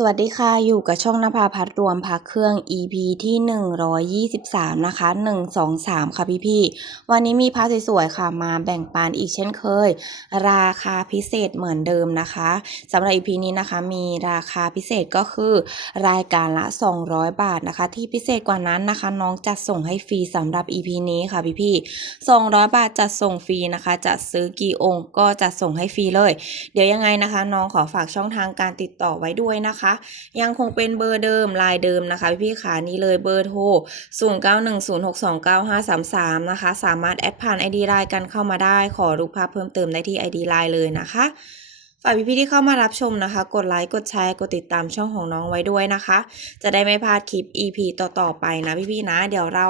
สวัสดีค่ะ อยู่กับช่องนภาพัฒรวมพักเครื่อง EP ที่ 123 นะคะ 123 ค่ะพี่ๆวันนี้มีพาสวยๆ ค่ะ มาแบ่งปันอีกเช่นเคย ราคาพิเศษเหมือนเดิมนะคะสำหรับ EP นี้นะคะมีราคาพิเศษก็คือรายการละ 200 บาทนะคะ ที่พิเศษกว่านั้นนะคะ น้องจัดส่งให้ฟรีสำหรับ EP นี้ค่ะพี่ๆ200 บาทจัดส่งฟรีนะคะ จะซื้อกี่องค์ก็จัดส่งให้ฟรีเลย เดี๋ยวยังไงนะคะ น้องขอฝากช่องทางการติดต่อไว้ด้วยนะคะยังคงเป็นเบอร์เดิมลายเดิมนะคะ พี่ๆขานี้เลยเบอร์โทร 0910629533 นะคะ สามารถแอดผ่าน ID ไลน์กันเข้ามาได้ ขอรูปภาพเพิ่มเติมได้ที่ ID ไลน์เลยนะคะฝากพี่ๆที่เข้ามารับชมนะคะ กดไลค์กดแชร์กดติดตามช่องของน้องไว้ด้วยนะคะ จะได้ไม่พลาดคลิป EP ต่อๆไปนะพี่ๆนะ เดี๋ยวเรา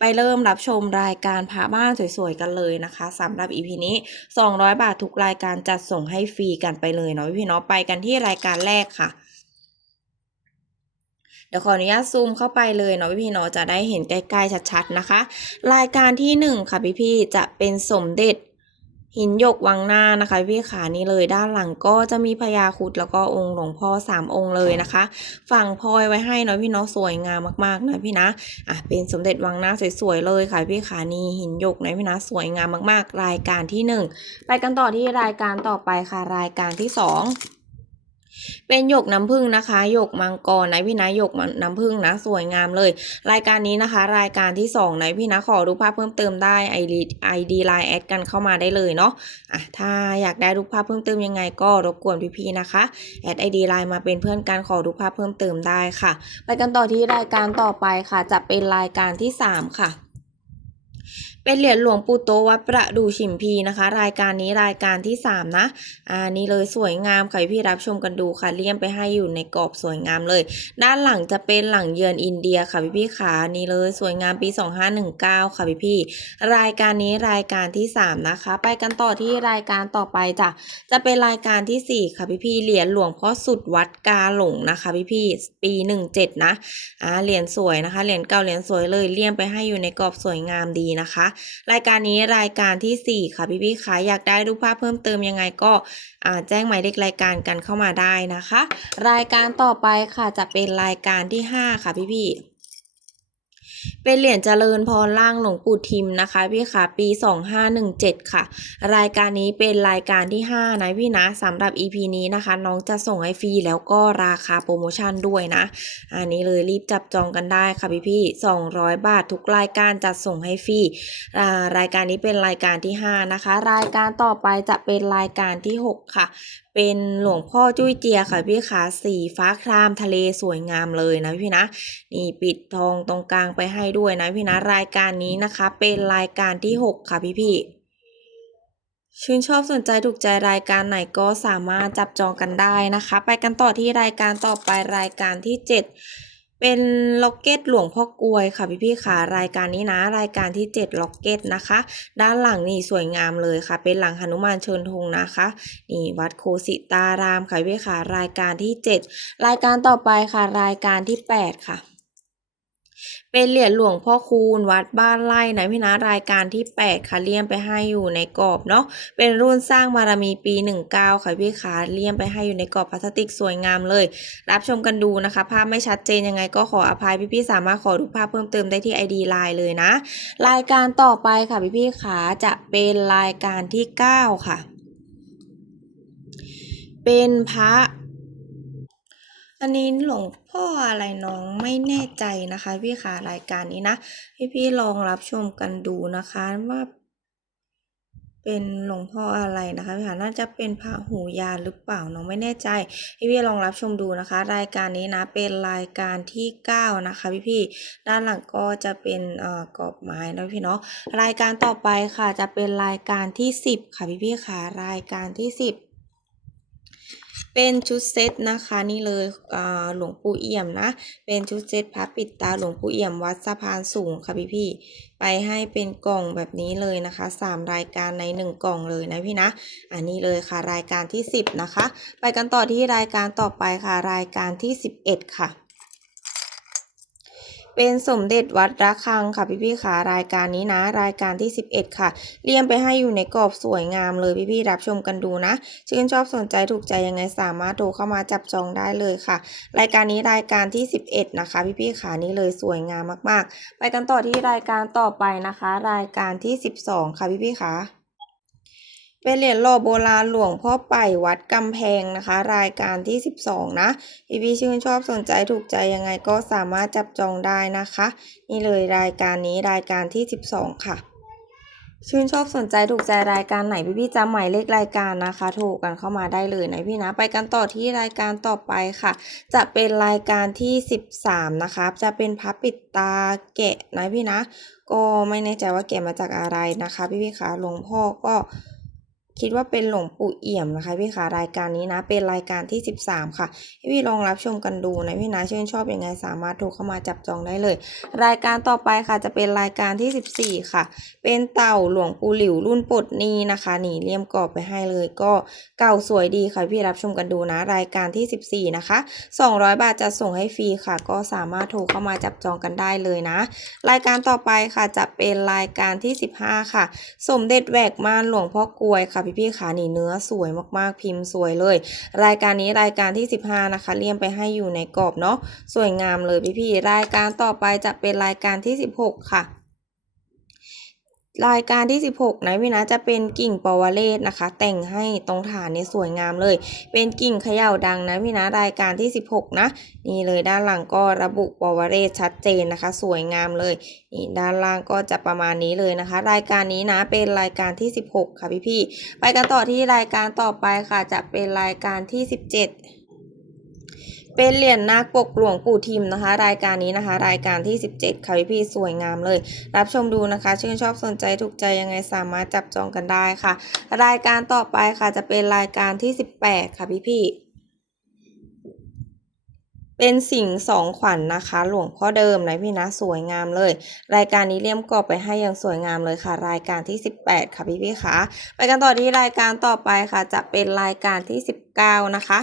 ไปเริ่มรับชมรายการพาบ้านสวยๆกันเลยนะคะสำหรับ EP นี้ 200 บาททุกรายการจัดส่งให้ฟรีกันไปเลยเนาะพี่ๆเนาะไปกันที่รายการแรกค่ะ เดี๋ยวขออนุญาตซูมเข้าไปเลยเนาะพี่ๆเนาะจะได้เห็นใกล้ๆชัดๆนะคะ รายการที่หนึ่งค่ะพี่ๆจะเป็นสมเด็จหินหยกวังหน้านะคะพี่ขานี่เลยด้านหลังก็จะมีพญาครุดแล้วก็องค์หลวงพ่อสามองค์เลยนะคะ ฝั่งพลอยไว้ให้เนาะพี่เนาะสวยงามมากๆนะพี่นะอะเป็นสมเด็จวังหน้าสวยๆเลยค่ะพี่ขานี่หินหยกนะพี่นะสวยงามมากๆ รายการที่หนึ่งไปกันต่อที่รายการต่อไปค่ะรายการที่สอง เป็นหยกน้ำผึ้งนะคะหยกมังกรนะพี่นะหยกน้ำผึ้งนะสวยงามเลย รายการนี้นะคะ รายการที่2นะพี่นะขอรูปภาพเพิ่มเติมได้ไอดีไอดีไลน์แอดกันเข้ามาได้เลยเนาะอะถ้าอยากได้รูปภาพเพิ่มเติมยังไงก็รบกวนพี่ๆนะคะแอดไอดีไลน์มาเป็นเพื่อนกันขอรูปภาพเพิ่มเติมได้ค่ะ ไปกันต่อที่รายการต่อไปค่ะ จะเป็นรายการที่สามค่ะ เป็นเหรียญหลวงปู่โตวัดประดูชิมพีนะคะ รายการนี้รายการที่ 3 นะอ่านี่เลยสวยงามค่ะพี่รับชมกันดูค่ะเลี่ยมไปให้อยู่ในกรอบสวยงามเลย ด้านหลังจะเป็นหลังเยือนอินเดียค่ะพี่พี่ขานี่เลยสวยงามปี 2519 ค่ะพี่พี่รายการนี้รายการที่ 3 นะคะ ไปกันต่อที่รายการต่อไปจ้ะจะเป็นรายการทีสี่4 ค่ะพี่พี่เหรียญหลวงพ่อสุดวัดกาหลงนะคะพี่พี่ปี 17 นะอ่าเหรียญสวยนะคะเหรียญเก่าเหรียญสวยเลยเลี่ยมไปให้อยู่ในกรอบสวยงามดีนะคะรายการนี้รายการที่ 4 ค่ะพี่พี่คะอยากได้รูปภาพเพิ่มเติมยังไงก็แจ้งหมายเลขรายการกันเข้ามาได้นะคะ รายการต่อไปค่ะจะเป็นรายการที่ 5 ค่ะพี่พี่ เป็นเหรียญเจริญพรล่างหลวงปู่ทิมนะคะพี่ค่ะปี 2517 ค่ะ รายการนี้เป็นรายการที่ 5 นะพี่นะสำหรับ EP นี้นะคะ น้องจะส่งให้ฟรีแล้วก็ราคาโปรโมชั่นด้วยนะ อันนี้เลยรีบจับจองกันได้ค่ะพี่พี่200 บาททุกรายการจัดส่งให้ฟรีอ่ารายการนี้เป็นรายการที่ 5 นะคะ รายการต่อไปจะเป็นรายการที่ 6 ค่ะเป็นหลวงพ่อจุ้ยเจียค่ะพี่ขาสีฟ้าครามทะเลสวยงามเลยนะพี่นะนี่ปิดทองตรงกลางไปให้ด้วยนะพี่นะรายการนี้นะคะ เป็นรายการที่ 6 ค่ะพี่พี่ชื่นชอบสนใจถูกใจรายการไหนก็สามารถจับจองกันได้นะคะ ไปกันต่อที่รายการต่อไปรายการที่ 7 เป็นล็อกเก็ตหลวงพ่อกวยค่ะพี่พี่ค่ะรายการนี้นะ รายการที่ 7 ล็อกเก็ตนะคะ ด้านหลังนี่สวยงามเลยค่ะ เป็นหลังหนุมานเชิญธงนะคะนี่วัดโคสิตารามค่ะพี่ๆค่ะรายการที่ 7 รายการต่อไปค่ะรายการที่ 8 ค่ะ เป็นเหรียญหลวงพ่อคูณวัดบ้านไร่นะพี่นะรายการที่ 8 ค่ะเลี่ยมไปให้อยู่ในกรอบเนาะเป็นรุ่นสร้างบารมีปี 19 ค่ะพี่คะเลี่ยมไปให้อยู่ในกรอบพลาสติกสวยงามเลย รับชมกันดูนะคะ ภาพไม่ชัดเจนยังไงก็ขออภัยพี่ๆสามารถขอดูภาพเพิ่มเติมได้ที่ ID ไลน์เลยนะ รายการต่อไปค่ะพี่ๆขาจะเป็นรายการที่ 9 ค่ะ เป็นพระ อันนี้หลวงพ่ออะไรน้องไม่แน่ใจนะคะ พี่ค่ะรายการนี้นะพี่พี่ๆลองรับชมกันดูนะคะว่าเป็นหลวงพ่ออะไรนะคะพี่ค่ะน่าจะเป็นพระหูยานหรือเปล่าน้องไม่แน่ใจ พี่พี่ๆลองรับชมดูนะคะ รายการนี้นะเป็นรายการที่ 9 นะคะ พี่พี่ๆด้านหลังก็จะเป็นเอ่อกรอบไม้นะพี่เนาะรายการต่อไปค่ะจะเป็นรายการที่ 10 ค่ะพี่พี่ๆค่ะรายการที่ 10 เป็นชุดเซตนะคะนี่เลยอ่าหลวงปู่เอี่ยมนะ เป็นชุดเซตพระปิดตาหลวงปู่เอี่ยมวัดสะพานสูงค่ะพี่พี่ๆไปให้เป็นกล่องแบบนี้เลยนะคะสามรายการในหนึ่งกล่องเลยนะพี่นะ อันนี้เลยค่ะรายการที่สิบนะคะ ไปกันต่อที่รายการต่อไปค่ะรายการที่สิบเอ็ดค่ะ เป็นสมเด็จวัดระฆังค่ะพี่ๆค่ะรายการนี้นะ รายการที่ 11 ค่ะ เรียงไปให้อยู่ในกรอบสวยงามเลยพี่ๆรับชมกันดูนะชื่นชอบสนใจถูกใจยังไงสามารถโทรเข้ามาจับจองได้เลยค่ะ รายการนี้รายการที่ 11 นะคะ พี่ๆค่ะนี่เลยสวยงามมากๆ ไปกันต่อที่รายการต่อไปนะคะ รายการที่ 12 ค่ะพี่ๆค่ะ เป็นเหรียญหล่อโบราณหลวงพ่อไป่วัดกำแพงนะคะ รายการที่ 12 นะพี่พี่ชื่นชอบสนใจถูกใจยังไงก็สามารถจับจองได้นะคะ นี่เลยรายการนี้รายการที่ 12 ค่ะ ชื่นชอบสนใจถูกใจรายการไหนพี่พี่จำหมายเลขรายการนะคะโทรกันเข้ามาได้เลยนะพี่นะไปกันต่อที่รายการต่อไปค่ะ จะเป็นรายการที่ 13 นะคะ จะเป็นพับปิดตาแกะนะพี่นะ ก็ไม่แน่ใจว่าแกะมาจากอะไรนะคะ พี่พี่คะหลวงพ่อก็ คิดว่าเป็นหลวงปู่เอี่ยมนะคะพี่คะรายการนี้นะ เป็นรายการที่ 13 ค่ะพี่พี่ลองรับชมกันดูนะพี่นะชื่นชอบยังไงสามารถโทรเข้ามาจับจองได้เลย รายการต่อไปค่ะจะเป็นรายการที่ 14 ค่ะ เป็นเต่าหลวงปู่หลิวรุ่นปดนี้นะคะหนีเลี่ยมกรอบไปให้เลยก็เก่าสวยดีค่ะพี่รับชมกันดูนะ รายการที่ 14 นะคะ 200 บาทจะส่งให้ฟรีค่ะ ก็สามารถโทรเข้ามาจับจองกันได้เลยนะ รายการต่อไปค่ะจะเป็นรายการที่ 15 ค่ะ สมเด็จแหวกม่านหลวงพ่อกลวยค่ะพี่พี่ขานี่เนื้อสวยมากๆพิมพ์สวยเลย รายการนี้รายการที่ 15 นะคะ เลี่ยมไปให้อยู่ในกรอบเนาะสวยงามเลยพี่ๆรายการต่อไปจะเป็นรายการที่ 16 ค่ะ รายการที่ 16นะพี่นะจะเป็นกิ่งปวเรศนะคะ แต่งให้ตรงฐานเนี่ยสวยงามเลย เป็นกิ่งเขย่าดังนะพี่นะรายการที่ 16 นะ นี่เลยด้านหลังก็ระบุปวเรศชัดเจนนะคะ สวยงามเลยนี่ด้านล่างก็จะประมาณนี้เลยนะคะ รายการนี้นะเป็นรายการที่ 16 ค่ะพี่ๆไปกันต่อที่รายการต่อไปค่ะจะเป็นรายการที่ 17 เป็นเหรียญนาคปกหลวงปู่ทิมนะคะ รายการนี้นะคะ รายการที่ 17ค่ะพี่สวยงามเลย รับชมดูนะคะ ชื่นชอบสนใจถูกใจยังไงสามารถจับจองกันได้ค่ะ รายการต่อไปค่ะจะเป็นรายการที่ 18 ค่ะพี่ๆเป็นสิ่งสองขวัญนนะคะ หลวงพ่อเดิมนะพี่นะสวยงามเลย รายการนี้เลี่ยมกรอบไปให้อย่างสวยงามเลยค่ะ รายการที่ 18 ค่ะพี่พี่คะไปกันต่อที่รายการต่อไปค่ะ จะเป็นรายการที่ 19 นะคะ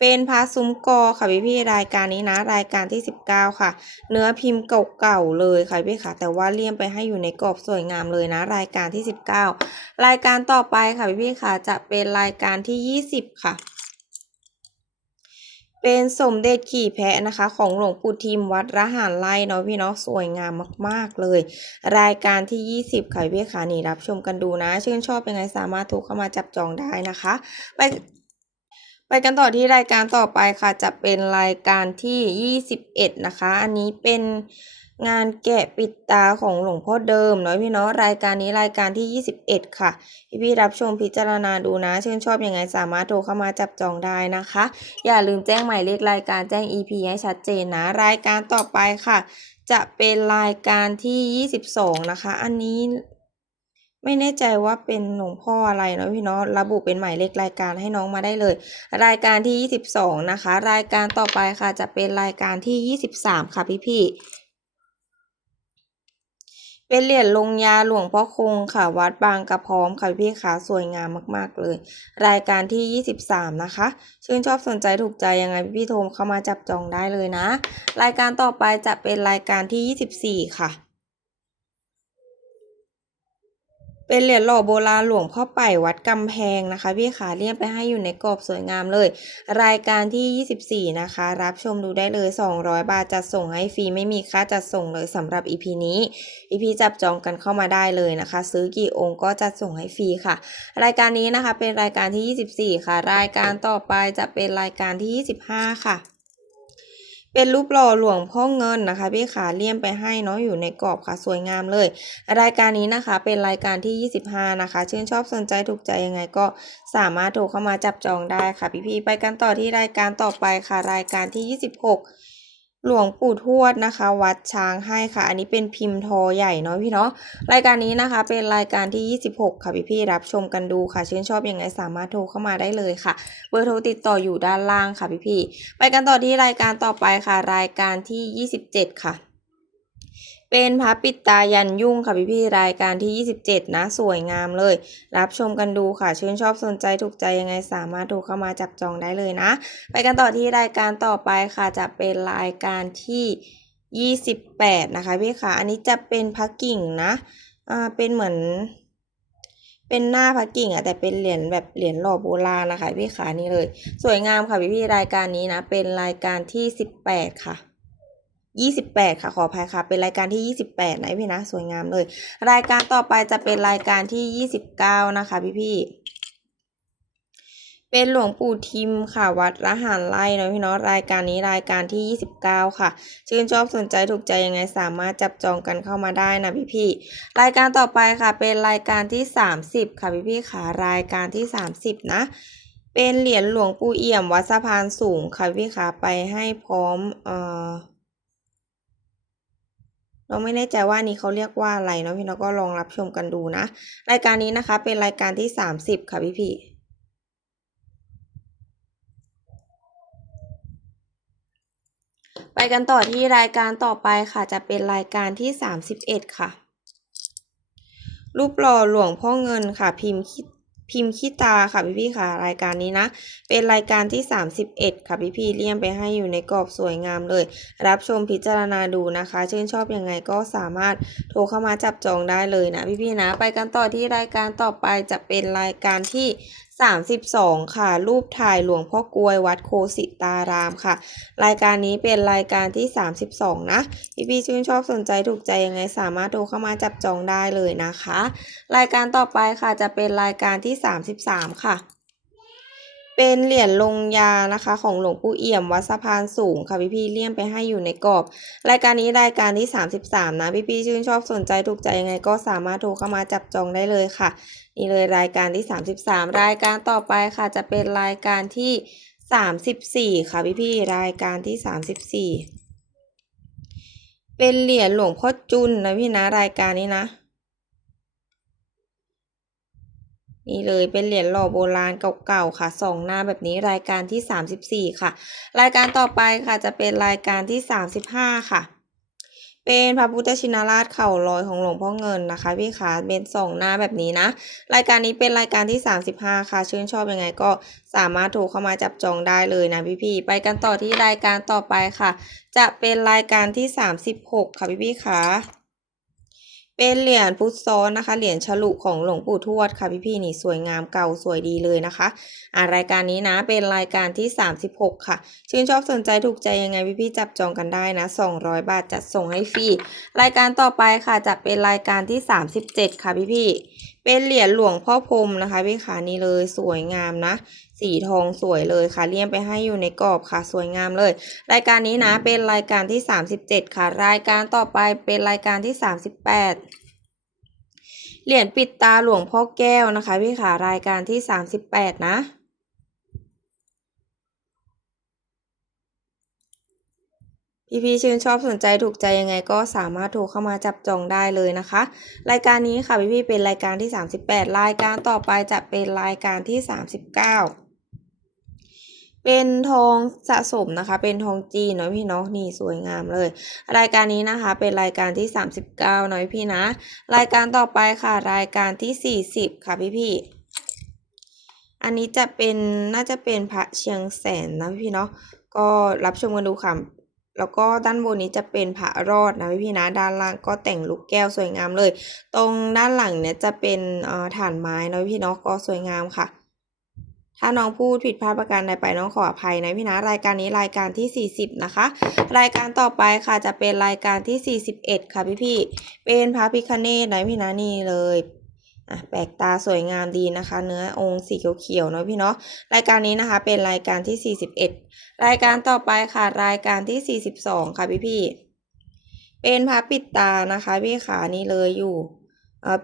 เป็นพระซุ้มกอค่ะพี่พี่รายการนี้นะ รายการที่ 19 ค่ะ เนื้อพิมพ์เก่าๆเลยค่ะพี่ค่ะ แต่ว่าเลี่ยมไปให้อยู่ในกรอบสวยงามเลยนะ รายการที่ 19 รายการต่อไปค่ะพี่พี่ค่ะ จะเป็นรายการที่ 20 ค่ะเป็นสมเด็จขี่แพะนะคะ ของหลวงปู่ทิมวัดระหารไร่เนาะพี่เนาะสวยงามมากๆเลย รายการที่ 20ค่ะพี่ค่ะนี่รับชมกันดูนะ ชื่นชอบยังไงสามารถโทรเข้ามาจับจองได้นะคะ ไป ไปกันต่อที่รายการต่อไปค่ะ จะเป็นรายการที่ 21 นะคะ อันนี้เป็นงานแกะปิดตาของหลวงพ่อเดิมเนาะพี่เนาะรายการนี้รายการที่ 21 ค่ะ พี่พี่ๆรับชมพิจารณาดูนะ ชื่นชอบยังไงสามารถโทรเข้ามาจับจองได้นะคะ อย่าลืมแจ้งหมายเลขรายการแจ้ง EP ให้ชัดเจนนะ รายการต่อไปค่ะ จะเป็นรายการที่ 22 นะคะ อันนี้ ไม่แน่ใจว่าเป็นหลวงพ่ออะไรเนาะพี่เนาะระบุเป็นหมายเลขรายการให้น้องมาได้เลย รายการที่ 22 นะคะ รายการต่อไปค่ะจะเป็นรายการที่ 23 ค่ะพี่พี่เป็นเหรียญลงยาหลวงพ่อคงค่ะ วัดบางกระพร้อมค่ะพี่ๆค่ะสวยงามมากๆเลย รายการที่ 23 นะคะ ชื่นชอบสนใจถูกใจยังไงพี่ๆโทรเข้ามาจับจองได้เลยนะ รายการต่อไปจะเป็นรายการที่ 24 ค่ะ เป็นเหรียญหล่อโบราณหลวงพ่อไป่วัดกำแพงนะคะ พี่ขาเลี่ยมไปให้อยู่ในกรอบสวยงามเลย รายการที่ 24 นะคะ รับชมดูได้เลย 200 บาทจัดส่งให้ฟรีไม่มีค่าจัดส่งเลยสำหรับ EP นี้ EP จับจองกันเข้ามาได้เลยนะคะ ซื้อกี่องค์ก็จัดส่งให้ฟรีค่ะ รายการนี้นะคะเป็นรายการที่ 24 ค่ะ รายการต่อไปจะเป็นรายการที่ 25 ค่ะ เป็นรูปหล่อหลวงพ่อเงินนะคะพี่ขาเลี่ยมไปให้เนาะอยู่ในกรอบค่ะสวยงามเลย รายการนี้นะคะเป็นรายการที่ 25 นะคะ ชื่นชอบสนใจถูกใจยังไงก็สามารถโทรเข้ามาจับจองได้ค่ะพี่ๆไปกันต่อที่รายการต่อไปค่ะรายการที่ 26 หลวงปู่ทวดนะคะ วัดช้างให้ค่ะ อันนี้เป็นพิมพ์ทอใหญ่เนาะพี่เนาะรายการนี้นะคะ เป็นรายการที่ 26 ค่ะพี่ๆรับชมกันดูค่ะ ชื่นชอบยังไงสามารถโทรเข้ามาได้เลยค่ะ เบอร์โทรติดต่ออยู่ด้านล่างค่ะพี่ๆไปกันต่อที่รายการต่อไปค่ะ รายการที่ 27 ค่ะ เป็นพระปิดตายันยุ่งค่ะพี่พี่รายการที่ 27 นะ สวยงามเลย รับชมกันดูค่ะ ชื่นชอบสนใจถูกใจยังไงสามารถโทรเข้ามาจับจองได้เลยนะ ไปกันต่อที่รายการต่อไปค่ะจะเป็นรายการที่ยี่สิบแปดนะคะพี่ขาอันนี้จะเป็นพระกิ่งนะอ่าเป็นเหมือน เป็นหน้าพระกิ่งอะแต่เป็นเหรียญแบบเหรียญหล่อโบราณนะคะพี่ขานี่เลย สวยงามค่ะพี่พี่รายการนี้นะ เป็นรายการที่สิบแปดค่ะ ยี่สิบแปดค่ะขออภัยค่ะ เป็นรายการที่ยี่สิบแปดนะพี่นะ สวยงามเลย รายการต่อไปจะเป็นรายการที่ยี่สิบเก้านะคะ พี่พี่เป็นหลวงปู่ทิมค่ะ วัดระหารไร่นาะพี่เนาะรายการนี้รายการที่ 29 ค่ะ ชื่นชอบสนใจถูกใจยังไงสามารถจับจองกันเข้ามาได้นะพี่พี่รายการต่อไปค่ะ เป็นรายการที่ 30 ค่ะพี่พี่ค่ะรายการที่ 30 นะเป็นเหรียญหลวงปู่เอี่ยมวัดสะพานสูงค่ะพี่ค่ะไปให้พร้อมเอ่อ เราไม่แน่ใจว่านี้เขาเรียกว่าอะไรเนาะพี่เนาะก็ลองรับชมกันดูนะ รายการนี้นะคะเป็นรายการที่ 30 ค่ะพี่พี่ไปกันต่อที่รายการต่อไปค่ะจะเป็นรายการที่ 31 ค่ะ รูปหล่อหลวงพ่อเงินค่ะพิมพ์ พิมพ์ขี้ตาค่ะพี่พี่ค่ะ รายการนี้นะ เป็นรายการที่ 31 ค่ะพี่พี่เลี่ยมไปให้อยู่ในกรอบสวยงามเลย รับชมพิจารณาดูนะคะ ชื่นชอบยังไงก็สามารถโทรเข้ามาจับจองได้เลยนะพี่พี่นะ ไปกันต่อที่รายการต่อไปจะเป็นรายการที่ 32 ค่ะ รูปถ่ายหลวงพ่อกลวยวัดโคสิตารามค่ะ รายการนี้เป็นรายการที่ 32 นะพี่พี่ชื่นชอบสนใจถูกใจยังไงสามารถโทรเข้ามาจับจองได้เลยนะคะ รายการต่อไปค่ะจะเป็นรายการที่ 33 ค่ะ เป็นเหรียญลงยานะคะ ของหลวงปู่เอี่ยมวัดสะพานสูงค่ะพี่พี่เลี่ยมไปให้อยู่ในกรอบ รายการนี้รายการที่ 33 นะพี่พี่ชื่นชอบสนใจถูกใจยังไงก็สามารถโทรเข้ามาจับจองได้เลยค่ะนี่เลยรายการที่ 33 รายการต่อไปค่ะ จะเป็นรายการที่ 34 ค่ะพี่พี่รายการที่ 34 เป็นเหรียญหลวงพ่อจุนนะพี่นะรายการนี้นะ นี่เลยเป็นเหรียญหล่อโบราณเก่าๆค่ะสองหน้าแบบนี้รายการที่ 34 ค่ะ รายการต่อไปค่ะจะเป็นรายการที่ 35 ค่ะ เป็นพระพุทธชินราชเข่าลอยของหลวงพ่อเงินนะคะพี่ขาเป็นสองหน้าแบบนี้นะ รายการนี้เป็นรายการที่ 35 ค่ะ ชื่นชอบยังไงก็สามารถโทรเข้ามาจับจองได้เลยนะพี่ๆไปกันต่อที่รายการต่อไปค่ะ จะเป็นรายการที่ 36 ค่ะพี่ๆค่ะ เป็นเหรียญพุทธซ้อนนะคะ เหรียญฉลุของหลวงปู่ทวดค่ะพี่ๆนี่สวยงามเก่าสวยดีเลยนะคะอ่ารายการนี้นะเป็นรายการที่ 36 ค่ะ ชื่นชอบสนใจถูกใจยังไงพี่ๆจับจองกันได้นะ 200 บาทจัดส่งให้ฟรีรายการต่อไปค่ะจะเป็นรายการที่ 37 ค่ะพี่ๆเป็นเหรียญหลวงพ่อพรมนะคะพี่ขานี่เลยสวยงามนะ สีทองสวยเลยค่ะเลี่ยมไปให้อยู่ในกรอบค่ะสวยงามเลย รายการนี้นะเป็นรายการที่ 37 ค่ะ รายการต่อไปเป็นรายการที่ 38เหรียญปิดตาหลวงพ่อแก้วนะคะพี่ขารายการที่38นะ พี่พี่ๆชื่นชอบสนใจถูกใจยังไงก็สามารถโทรเข้ามาจับจองได้เลยนะคะ รายการนี้ค่ะพี่พี่ๆเป็นรายการที่ 38 รายการต่อไปจะเป็นรายการที่ 39 เป็นทองสะสมนะคะ เป็นทองจีนเนาะพี่เนาะนี่สวยงามเลย รายการนี้นะคะ เป็นรายการที่ 39เนาะพี่นะ รายการต่อไปค่ะ รายการที่ 40 ค่ะพี่พี่อันนี้จะเป็นน่าจะเป็นพระเชียงแสนนะพี่เนาะก็รับชมกันดูค่ะแล้วก็ด้านบนนี้จะเป็นพระรอดนะพี่พี่นะด้านล่างก็แต่งลูกแก้วสวยงามเลย ตรงด้านหลังเนี่ยจะเป็นฐานไม้นะพี่เนาะก็สวยงามค่ะ ถ้าน้องพูดผิดพลาดประการใดไปน้องขออภัยนะพี่นะรายการนี้รายการที่ 40 นะคะ รายการต่อไปค่ะจะเป็นรายการที่ 41 ค่ะพี่พี่เป็นพระพิคเนตนะพี่นะนี่เลยอะแปลกตาสวยงามดีนะคะ เนื้อองค์สีเขียวๆเนาะพี่เนาะรายการนี้นะคะเป็นรายการที่ 41 รายการต่อไปค่ะรายการที่ 42 ค่ะพี่พี่เป็นพระปิดตานะคะพี่ขานี่เลยอยู่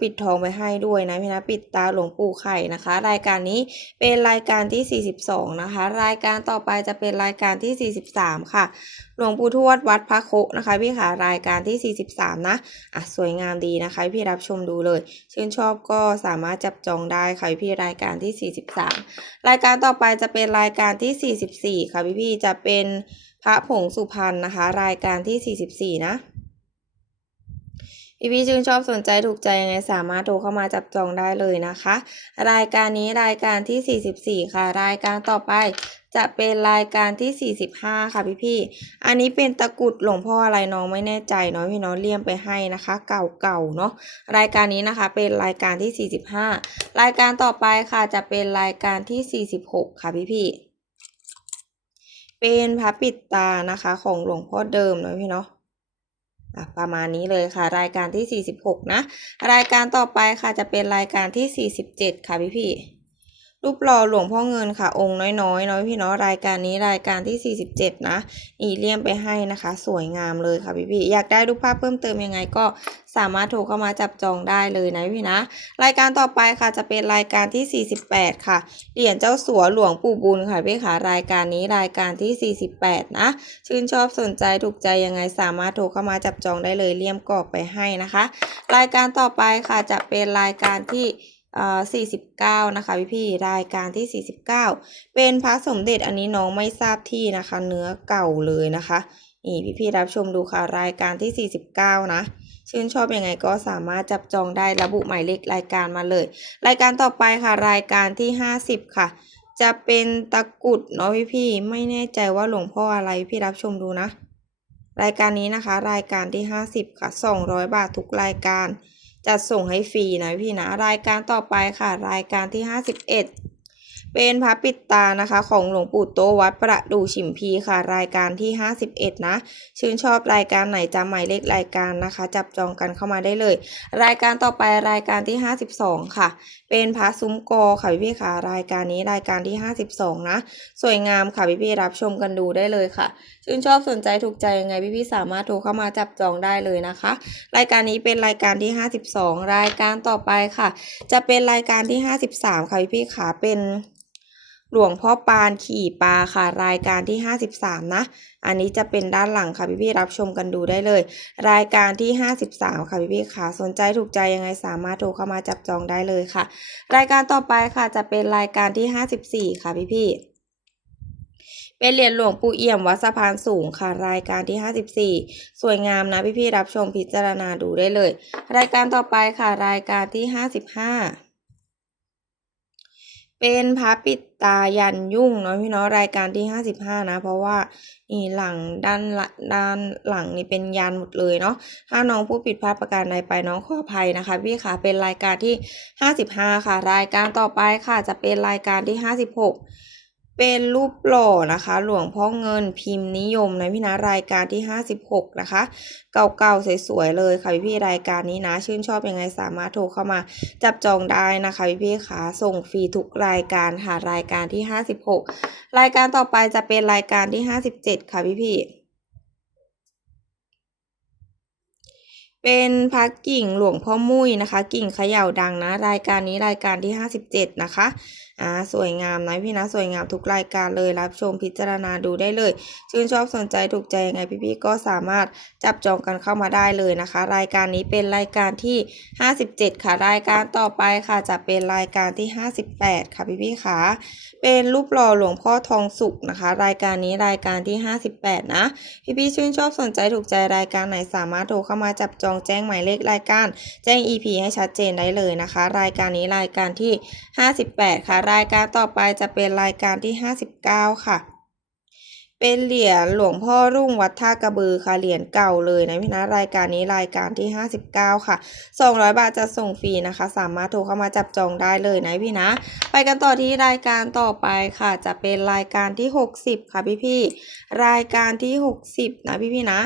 ปิดทองไปให้ด้วยนะพี่นะปิดตาหลวงปู่ไข่นะคะ รายการนี้เป็นรายการที่ 42 นะคะ รายการต่อไปจะเป็นรายการที่ 43 ค่ะ หลวงปู่ทวดวัดพระโคนะคะ พี่ขารายการที่ 43 นะอะสวยงามดีนะคะ พี่รับชมดูเลย ชื่นชอบก็สามารถจับจองได้ค่ะพี่รายการที่ 43 รายการต่อไปจะเป็นรายการที่ 44 ค่ะพี่พี่จะเป็นพระผงสุพรรณนะคะ รายการที่ 44 นะ พี่พี่ชื่นชอบสนใจถูกใจยังไงสามารถโทรเข้ามาจับจองได้เลยนะคะ รายการนี้รายการที่ 44 ค่ะ รายการต่อไปจะเป็นรายการที่ 45 ค่ะพี่พี่ อันนี้เป็นตะกุดหลวงพ่ออะไรน้องไม่แน่ใจเนาะพี่น้องเลี่ยมไปให้นะคะ เก่าๆเนาะ รายการนี้นะคะเป็นรายการที่ 45 รายการต่อไปค่ะจะเป็นรายการที่ 46 ค่ะพี่พี่ เป็นพระปิดตานะคะของหลวงพ่อเดิมเนาะพี่เนาะอะ ประมาณนี้เลยค่ะ รายการที่ 46 นะ รายการต่อไปค่ะจะเป็นรายการที่ 47 ค่ะพี่พี่ รูปหล่อหลวงพ่อเงินค่ะ องค์น้อยๆเนาะพี่เนาะรายการนี้รายการที่ 47 นะอีเลี่ยมไปให้นะคะ สวยงามเลยค่ะพี่พี่ๆอยากได้รูปภาพเพิ่มเติมยังไงก็สามารถโทรเข้ามาจับจองได้เลยนะพี่นะ รายการต่อไปค่ะจะเป็นรายการที่ 48 ค่ะเหรียญเจ้าสัวหลวงปู่บุญค่ะพี่ค่ะรายการนี้รายการที่ 48 นะชื่นชอบสนใจถูกใจยังไงสามารถโทรเข้ามาจับจองได้เลยเลี่ยมกรอบไปให้นะคะ รายการต่อไปค่ะจะเป็นรายการที่ 49 นะคะพี่พี่รายการที่ 49 เป็นพระสมเด็จอันนี้น้องไม่ทราบที่นะคะ เนื้อเก่าเลยนะคะนี่พี่พี่รับชมดูค่ะรายการที่ 49 นะชื่นชอบยังไงก็สามารถจับจองได้ระบุหมายเลขรายการมาเลย รายการต่อไปค่ะรายการที่ 50 ค่ะ จะเป็นตะกุดเนาะพี่พี่ไม่แน่ใจว่าหลวงพ่ออะไรพี่รับชมดูนะ รายการนี้นะคะ รายการที่ 50 ค่ะ 200 บาททุกรายการ จัดส่งให้ฟรีนะพี่นะ รายการต่อไปค่ะ รายการที่ 51 เป็นพระปิดตานะคะ ของหลวงปู่โตวัดประดู่ฉิมพีค่ะ รายการที่ 51 นะ ชื่นชอบรายการไหนจำหมายเลขรายการนะคะ จับจองกันเข้ามาได้เลย รายการต่อไปรายการที่ 52 ค่ะ เป็นพระซุ้มกอค่ะพี่พี่ค่ะรายการนี้รายการที่ 52 นะ สวยงามค่ะพี่พี่รับชมกันดูได้เลยค่ะ ชื่นชอบสนใจถูกใจยังไงพี่พี่สามารถโทรเข้ามาจับจองได้เลยนะคะ รายการนี้เป็นรายการที่ 52 รายการต่อไปค่ะ จะเป็นรายการที่ 53 ค่ะพี่พี่ค่ะเป็น หลวงพ่อปานขี่ปลาค่ะ รายการที่ 53 นะ อันนี้จะเป็นด้านหลังค่ะพี่พี่รับชมกันดูได้เลย รายการที่ 53 ค่ะพี่พี่ค่ะ สนใจถูกใจยังไงสามารถโทรเข้ามาจับจองได้เลยค่ะ รายการต่อไปค่ะจะเป็นรายการที่ 54 ค่ะพี่พี่เป็นเหรียญหลวงปู่เอี่ยมวัดสะพานสูงค่ะ รายการที่ 54 สวยงามนะพี่ๆรับชมพิจารณาดูได้เลย รายการต่อไปค่ะรายการที่ 55 เป็นพระปิดตายันยุ่งเนาะพี่เนาะรายการที่ห้าสิบห้านะ เพราะว่านี่หลังด้านละด้านหลังนี่เป็นยันหมดเลยเนาะถ้าน้องผู้ปิดพลาดประการใดไปน้องขออภัยนะคะ พี่ค่ะเป็นรายการที่ห้าสิบห้าค่ะ รายการต่อไปค่ะจะเป็นรายการที่ห้าสิบหก เป็นรูปหล่อนะคะ หลวงพ่อเงินพิมพ์นิยมนะพี่นะรายการที่ 56 นะคะ เก่าๆสวยๆเลยค่ะพี่พี่รายการนี้นะ ชื่นชอบยังไงสามารถโทรเข้ามาจับจองได้นะคะพี่พี่ๆค่ะส่งฟรีทุกรายการค่ะรายการที่ 56 รายการต่อไปจะเป็นรายการที่ 57 ค่ะพี่พี่เป็นพักกิ่งหลวงพ่อมุ้ยนะคะ กิ่งเขย่าดังนะ รายการนี้รายการที่ 57 นะคะ อ่าสวยงามนะพี่นะสวยงามทุกรายการเลยรับชมพิจารณาดูได้เลย ชื่นชอบสนใจถูกใจยังไงพี่ๆก็สามารถจับจองกันเข้ามาได้เลยนะคะ รายการนี้เป็นรายการที่ 57 ค่ะรายการต่อไปค่ะจะเป็นรายการที่ 58 ค่ะพี่ๆค่ะเป็นรูปหล่อหลวงพ่อทองสุกนะคะ รายการนี้รายการที่ 58 นะพี่ๆชื่นชอบสนใจถูกใจรายการไหนสามารถโทรเข้ามาจับจองแจ้งหมายเลขรายการ แจ้ง EP ให้ชัดเจนได้เลยนะคะ รายการนี้รายการที่ 58 ค่ะรายการต่อไปจะเป็นรายการที่ 59 ค่ะ เป็นเหรียญหลวงพ่อรุ่งวัดท่ากระบือค่ะเหรียญเก่าเลยนะพี่นะรายการนี้รายการที่ 59 ค่ะ 200 บาทจะส่งฟรีนะคะ สามารถโทรเข้ามาจับจองได้เลยนะพี่นะ ไปกันต่อที่รายการต่อไปค่ะ จะเป็นรายการที่ 60 ค่ะพี่พี่รายการที่ 60 นะพี่พี่นะ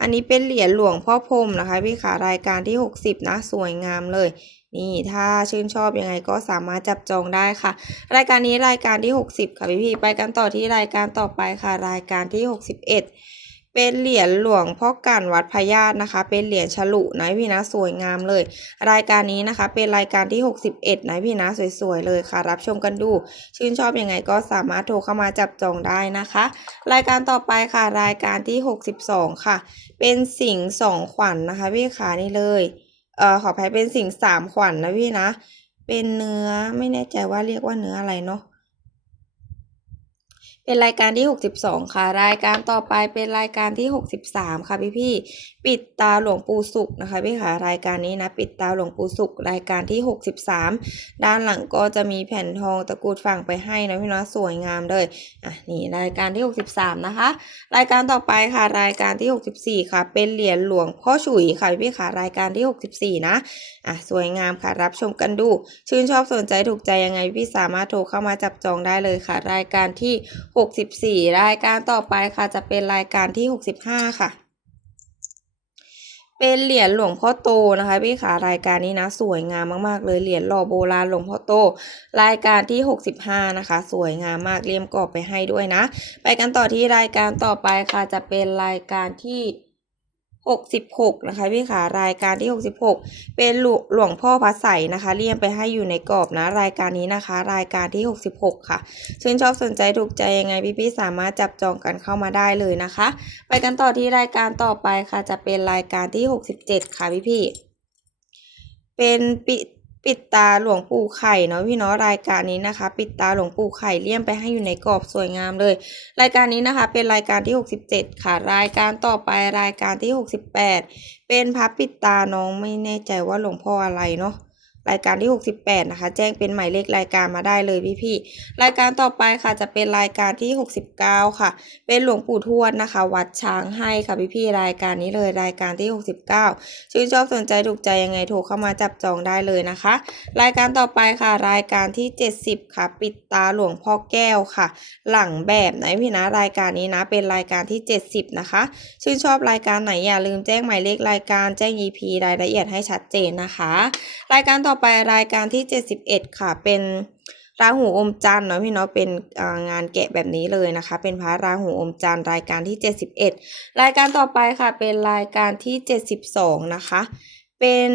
อันนี้เป็นเหรียญหลวงพ่อพรหมนะคะพี่ค่ะรายการที่ 60 นะ สวยงามเลย นี่ถ้าชื่นชอบยังไงก็สามารถจับจองได้ค่ะ รายการนี้รายการที่ 60 ค่ะพี่พี่ไปกันต่อที่รายการต่อไปค่ะ รายการที่ 61 เป็นเหรียญหลวงพ่อกันวัดพญาตนะคะ เป็นเหรียญฉลุนะพี่นะสวยงามเลย รายการนี้นะคะ เป็นรายการที่ 61นะพี่นะสวยๆเลยค่ะ รับชมกันดู ชื่นชอบยังไงก็สามารถโทรเข้ามาจับจองได้นะคะ รายการต่อไปค่ะ รายการที่ 62 ค่ะ เป็นสิงสองขวัญนนะคะพี่ขานี่เลย เอ่อขออภัยเป็นสิ่งสามขวัญนนะพี่นะ เป็นเนื้อไม่แน่ใจว่าเรียกว่าเนื้ออะไรเนาะเป็นรายการที่ 62 ค่ะ รายการต่อไปเป็นรายการที่ 63 ค่ะพี่พี่ ปิดตาหลวงปู่สุขนะคะพี่ค่ะรายการนี้นะปิดตาหลวงปู่สุขรายการที่ 63 ด้านหลังก็จะมีแผ่นทองตะกรุดฝั่งไปให้นะพี่เนาะสวยงามเลยอะนี่รายการที่ 63 นะคะ รายการต่อไปค่ะรายการที่ 64 ค่ะ เป็นเหรียญหลวงพ่อฉุยค่ะพี่พี่ๆค่ะรายการที่ 64 นะอะสวยงามค่ะรับชมกันดู ชื่นชอบสนใจถูกใจยังไงพี่สามารถโทรเข้ามาจับจองได้เลยค่ะ รายการที่ 64 รายการต่อไปค่ะจะเป็นรายการที่ 65 ค่ะ เป็นเหรียญหลวงพ่อโตนะคะพี่ขารายการนี้นะสวยงามมากๆเลยเหรียญหล่อโบราณหลวงพ่อโต รายการที่ 65 นะคะ สวยงามมากเลี่ยมกรอบไปให้ด้วยนะ ไปกันต่อที่รายการต่อไปค่ะจะเป็นรายการที่ 66 นะคะพี่ขารายการที่ 66 เป็นหลวหลวงพ่อพระใสนะคะ เลี่ยมไปให้อยู่ในกรอบนะรายการนี้นะคะ รายการที่ 66 ค่ะชื่นชอบสนใจถูกใจยังไงพี่ๆสามารถจับจองกันเข้ามาได้เลยนะคะ ไปกันต่อที่รายการต่อไปค่ะจะเป็นรายการที่ 67 ค่ะพี่ๆเป็นปิ ปิดตาหลวงปู่ไข่เนาะพี่เนาะรายการนี้นะคะ ปิดตาหลวงปู่ไข่เลี่ยมไปให้อยู่ในกรอบสวยงามเลย รายการนี้นะคะเป็นรายการที่ 67 ค่ะ รายการต่อไปรายการที่ 68 เป็นพับปิดตาน้องไม่แน่ใจว่าหลวงพ่ออะไรเนาะ รายการที่ 68 นะคะ แจ้งเป็นหมายเลขรายการมาได้เลยพี่ๆรายการต่อไปค่ะจะเป็นรายการที่ 69 ค่ะ เป็นหลวงปู่ทวดนะคะ วัดช้างให้ค่ะพี่ๆรายการนี้เลยรายการที่ 69 ชื่นชอบสนใจถูกใจยังไงโทรเข้ามาจับจองได้เลยนะคะ รายการต่อไปค่ะ รายการที่ 70 ค่ะ ปิดตาหลวงพ่อแก้วค่ะ หลังแบบไหนพี่นะรายการนี้นะ เป็นรายการที่ 70 นะคะ ชื่นชอบรายการไหนอย่าลืมแจ้งหมายเลขรายการแจ้ง EP รายละเอียดให้ชัดเจนนะคะ รายการต่อไปรายการที่ 71 ค่ะ เป็นราหูอมจันทร์เนาะพี่เนาะเป็นงานแกะแบบนี้เลยนะคะ เป็นพระราหูอมจันทร์รายการที่ 71 รายการต่อไปค่ะ เป็นรายการที่ 72 นะคะ เป็น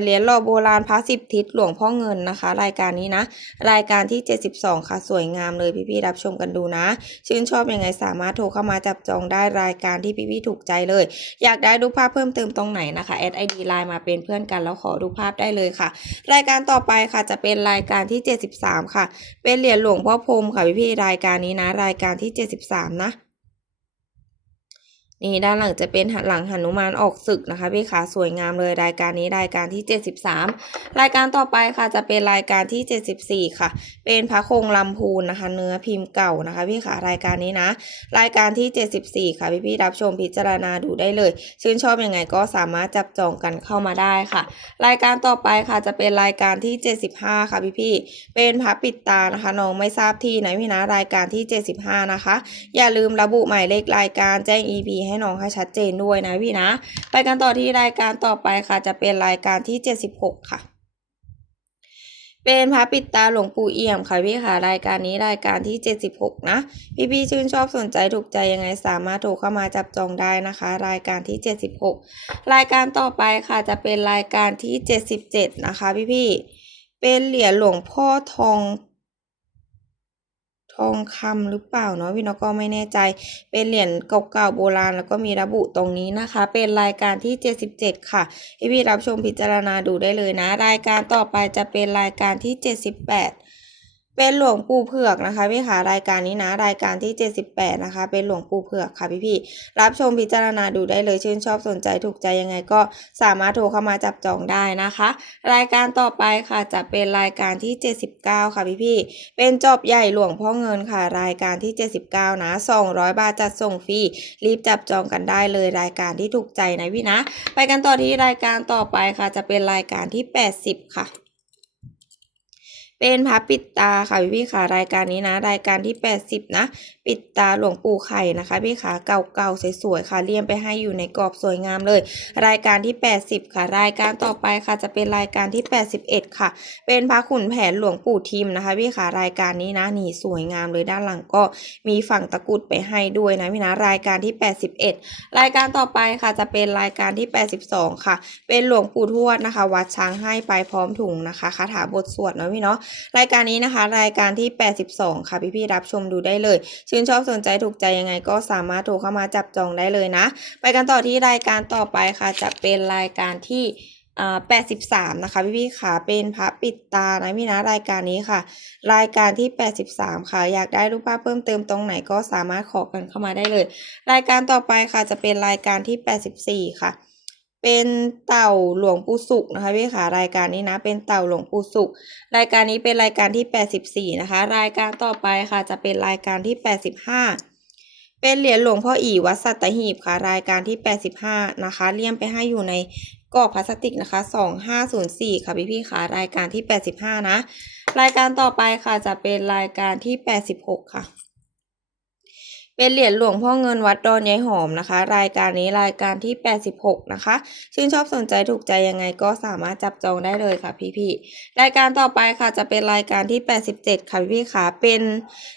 เหรียญหล่อโบราณพระสิบทิศหลวงพ่อเงินนะคะ รายการนี้นะ รายการที่ 72 ค่ะ สวยงามเลยพี่ๆรับชมกันดูนะ ชื่นชอบยังไงสามารถโทรเข้ามาจับจองได้รายการที่พี่ๆถูกใจเลย อยากได้ดูภาพเพิ่มเติมตรงไหนนะคะแอดไอดีไลน์มาเป็นเพื่อนกันแล้วขอดูภาพได้เลยค่ะ รายการต่อไปค่ะจะเป็นรายการที่ 73 ค่ะ เป็นเหรียญหลวงพ่อพรมค่ะพี่ๆรายการนี้นะ รายการที่ 73 นะ นี่ด้านหลังจะเป็นหลังหนุมานออกศึกนะคะพี่ขาสวยงามเลยรายการนี้รายการที่ 73 รายการต่อไปค่ะจะเป็นรายการที่ 74 ค่ะ เป็นพระคงลำพูนนะคะ เนื้อพิมพ์เก่านะคะพี่ขารายการนี้นะ รายการที่ 74 ค่ะพี่พี่รับชมพิจารณาดูได้เลย ชื่นชอบยังไงก็สามารถจับจองกันเข้ามาได้ค่ะ รายการต่อไปค่ะจะเป็นรายการที่ 75 ค่ะพี่พี่เป็นพระปิดตานะคะน้องไม่ทราบที่ไหนพี่นะรายการที่ 75 นะคะ อย่าลืมระบุหมายเลขรายการแจ้ง EP ให้น้องให้ชัดเจนด้วยนะพี่นะ ไปกันต่อที่รายการต่อไปค่ะ จะเป็นรายการที่ 76 ค่ะ เป็นพระปิดตาหลวงปู่เอี่ยมค่ะพี่ค่ะรายการนี้รายการที่ 76 นะ พี่พี่ๆชื่นชอบสนใจถูกใจยังไงสามารถโทรเข้ามาจับจองได้นะคะ รายการที่ 76 รายการต่อไปค่ะจะเป็นรายการที่ 77 นะคะ พี่พี่ๆเป็นเหรียญหลวงพ่อทอง ทองคำหรือเปล่าเนาะพี่นก็ไม่แน่ใจ เป็นเหรียญเก่าๆโบราณ แล้วก็มีระบุตรงนี้นะคะ เป็นรายการที่ 77 ค่ะพี่พี่รับชมพิจารณาดูได้เลยนะ รายการต่อไปจะเป็นรายการที่ 78 เป็นหลวงปู่เผือกนะคะพี่ค่ะรายการนี้นะ รายการที่ 78 นะคะ เป็นหลวงปู่เผือกค่ะพี่พี่รับชมพิจารณาดูได้เลยชื่นชอบสนใจถูกใจยังไงก็สามารถโทรเข้ามาจับจองได้นะคะ รายการต่อไปค่ะจะเป็นรายการที่ 79 ค่ะพี่พี่เป็นจอบใหญ่หลวงพ่อเงินค่ะ รายการที่ 79 นะ 200 บาทจัดส่งฟรีรีบจับจองกันได้เลยรายการที่ถูกใจนะพี่นะ ไปกันต่อที่รายการต่อไปค่ะจะเป็นรายการที่ 80 ค่ะ เป็นพระปิดตาค่ะพี่พี่ค่ะรายการนี้นะ รายการที่ 80 นะ ปิดตาหลวงปู่ไข่นะคะพี่ขาเก่าๆสวยๆค่ะเลี่ยมไปให้อยู่ในกรอบสวยงามเลย รายการที่ 80 ค่ะ รายการต่อไปค่ะจะเป็นรายการที่ 81 ค่ะ เป็นพระขุนแผนหลวงปู่ทิมนะคะพี่ขารายการนี้นะนี่สวยงามเลยด้านหลังก็มีฝั่งตะกุดไปให้ด้วยนะพี่นะรายการที่ 81 รายการต่อไปค่ะจะเป็นรายการที่ 82 ค่ะ เป็นหลวงปู่ทวดนะคะ วัดช้างให้ไปพร้อมถุงนะคะคาถาบทสวดนะพี่เนาะรายการนี้นะคะ รายการที่ 82 ค่ะพี่ๆรับชมดูได้เลย ชื่นชอบสนใจถูกใจยังไงก็สามารถโทรเข้ามาจับจองได้เลยนะ ไปกันต่อที่รายการต่อไปค่ะ จะเป็นรายการที่83 นะคะพี่พี่ๆค่ะเป็นพระปิดตานะพี่นะรายการนี้ค่ะ รายการที่ 83 ค่ะ อยากได้รูปภาพเพิ่มเติมตรงไหนก็สามารถขอกันเข้ามาได้เลย รายการต่อไปค่ะจะเป็นรายการที่ 84 ค่ะ เป็นเต่าหลวงปู่สุขนะคะพี่ค่ะรายการนี้นะ เป็นเต่าหลวงปู่สุข รายการนี้เป็นรายการที่ 84 นะคะ รายการต่อไปค่ะจะเป็นรายการที่ 85 เป็นเหรียญหลวงพ่ออีวัดสัตหีบค่ะ รายการที่ 85 นะคะเลี่ยมไปให้อยู่ในกรอบพลาสติกนะคะ 2504 ค่ะพี่พี่ๆค่ะรายการที่ 85 นะ รายการต่อไปค่ะจะเป็นรายการที่ 86 ค่ะ เป็นเหรียญหลวงพ่อเงินวัดดอนยายหอมนะคะ รายการนี้รายการที่ 86 นะคะ ชื่นชอบสนใจถูกใจยังไงก็สามารถจับจองได้เลยค่ะพี่ๆรายการต่อไปค่ะจะเป็นรายการที่ 87 ค่ะพี่ๆค่ะเป็น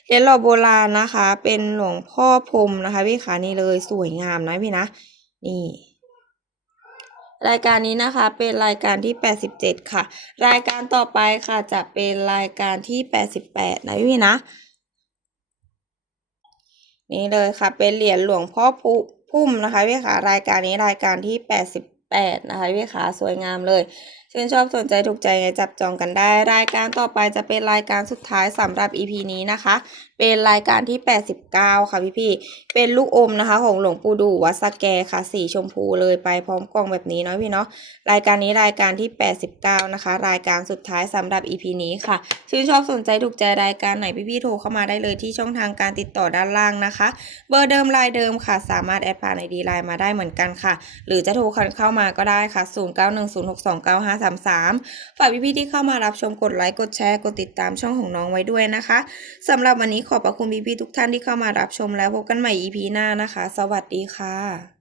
เหรียญหล่อโบราณนะคะ เป็นหลวงพ่อพรมนะคะพี่ค่ะนี่เลยสวยงามนะพี่นะนี่รายการนี้นะคะเป็นรายการที่ 87 ค่ะ รายการต่อไปค่ะจะเป็นรายการที่ 88 นะพี่นะ นี่เลยค่ะ เป็นเหรียญหลวงพ่อพุพุ่มนะคะพี่ขารายการนี้รายการที่ 88 นะคะพี่ขาสวยงามเลยชื่นชอบสนใจถูกใจไงจับจองกันได้ รายการต่อไปจะเป็นรายการสุดท้ายสำหรับ EP นี้นะคะ เป็นรายการที่ 89 ค่ะพี่พี่เป็นลูกอมนะคะ ของหลวงปู่ดูวัดสะแกค่ะ สีชมพูเลยไปพร้อมกล่องแบบนี้เนาะพี่เนาะรายการนี้รายการที่ 89 นะคะ รายการสุดท้ายสำหรับ EP นี้ค่ะ ชื่นชอบสนใจถูกใจรายการไหนพี่ๆโทรเข้ามาได้เลยที่ช่องทางการติดต่อด้านล่างนะคะ เบอร์เดิมลายเดิมค่ะ สามารถแอดผ่านไอดีไลน์มาได้เหมือนกันค่ะ หรือจะโทรเข้ามาก็ได้ค่ะ3533 ฝากพี่ๆที่เข้ามารับชมกดไลค์กดแชร์กดติดตามช่องของน้องไว้ด้วยนะคะสำหรับวันนี้ขอบพระคุณพี่ๆทุกท่านที่เข้ามารับชมแล้วพบกันใหม่ EP หน้านะคะ สวัสดีค่ะ